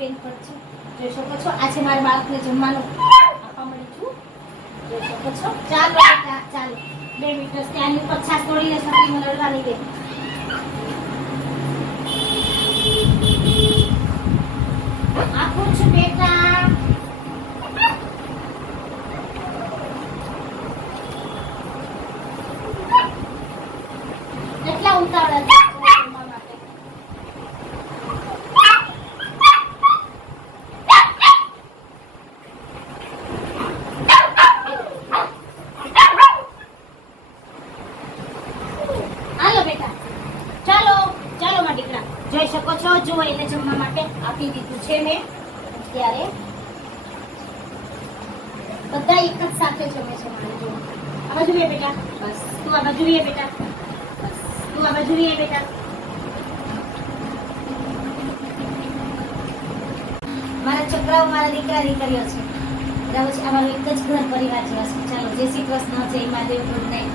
બેન પર છે. જોઈ શકો છો આ છે મારા બાળકને જમવાનું આપવા મળી છું. જોઈ શકો છો. ચાલો બેટા ચાલો 2 મિનિટ ત્યાંની ઉપર છાસ તોડીને સબ્જીમાં લડવાની બેન. આપું છું બેટા. કેટલા ઉતાવળા છે જમવા માટે. હાલો બેટા ચાલો ચાલો મારા દીકરા. જોઈ શકો છો જો એને જમવા માટે આપી દીધું છે મેં. ત્યારે બધા એક જ સાથે જમે છે મારે. જો આ બાજુ વે બેટા. બસ તું આ બાજુ વે બેટા. બસ તું આ બાજુ વે બેટા. મારા છોકરાઓ મારા દીકરા દીકરીઓ છે. બરાબર છે. અમારું એક જ ઘર પરિવાર જેવા છે. ચાલો જય શ્રી કૃષ્ણ, જય મહાદેવ, ગુડ નાઇટ.